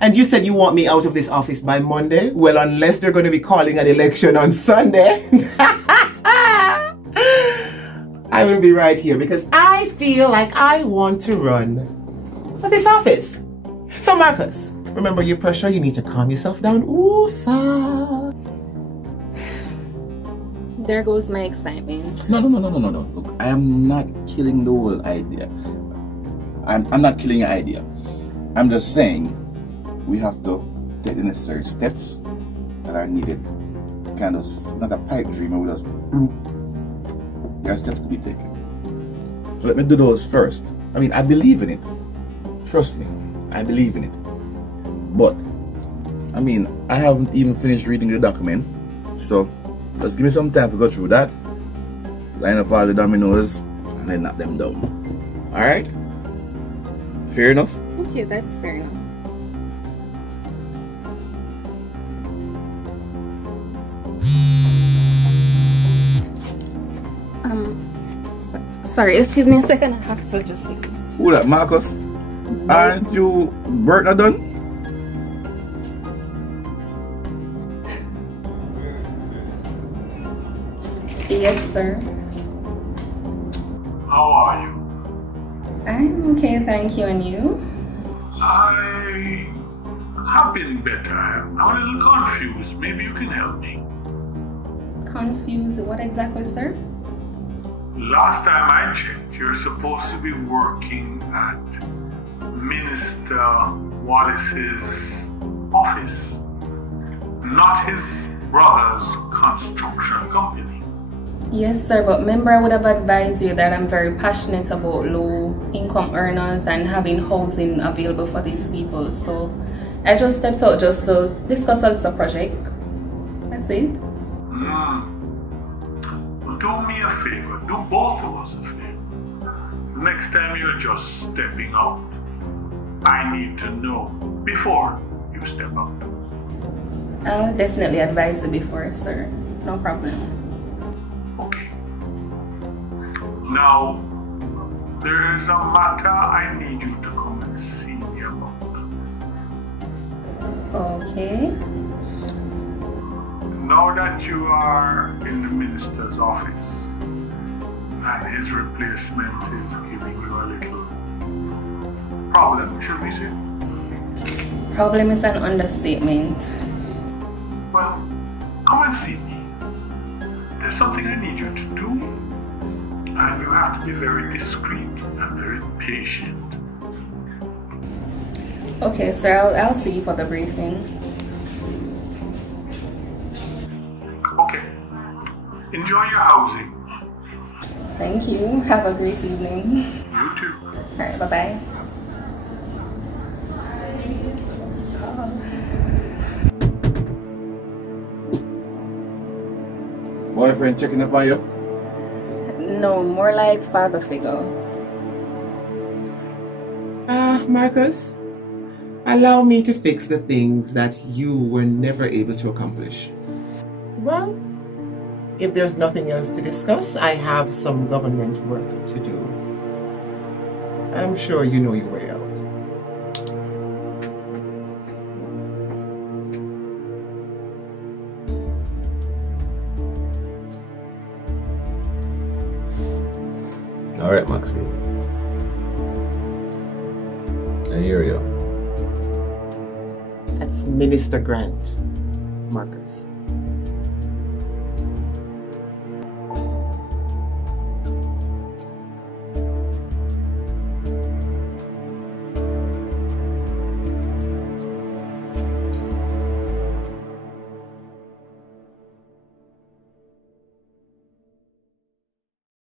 And you said you want me out of this office by Monday? Well, unless they're going to be calling an election on Sunday. I will be right here because I feel like I want to run for this office. So Marcus, remember your pressure, you need to calm yourself down. Ooh, sir. There goes my excitement. No. Look, I am not killing the whole idea. I'm not killing your idea. I'm just saying we have to take the necessary steps that are needed. Kind of not a pipe dream, we just there are steps to be taken. So let me do those first. I mean, I believe in it. Trust me, I believe in it. But I mean, I haven't even finished reading the document, so just give me some time to go through that, line up all the dominoes, and then knock them down. Alright? Fair enough? Okay, that's fair enough. Sorry, excuse me a second, I have to just see this. Who that, Marcus? Aren't you Bert not done? Yes, sir. How are you? I'm okay, thank you. And you? I have been better. I'm a little confused. Maybe you can help me. Confused? What exactly, sir? Last time I checked, you're supposed to be working at Minister Wallace's office, not his brother's construction company. Yes, sir, but remember I would have advised you that I'm very passionate about low income earners and having housing available for these people. So I just stepped out just to discuss the project. That's it. Well, do me a favor, do both of us a favor. Next time you're just stepping out, I need to know before you step out. I'll definitely advise you before, sir. No problem. Okay. Now, there is a matter I need you to come and see me about. Okay. Now that you are in the minister's office and his replacement is giving you a little problem, should we say? Problem is an understatement. Well, come and see me. There's something I need you to do, and you have to be very discreet and very patient. Okay, sir, I'll see you for the briefing. Okay. Enjoy your housing. Thank you. Have a great evening. You too. Alright, bye-bye. Boyfriend checking up on you? No, more like father figure. Marcus, allow me to fix the things that you were never able to accomplish. Well, if there's nothing else to discuss, I have some government work to do. I'm sure you know your way out. All right, Maxine. I hear you. That's Minister Grant, Marcus.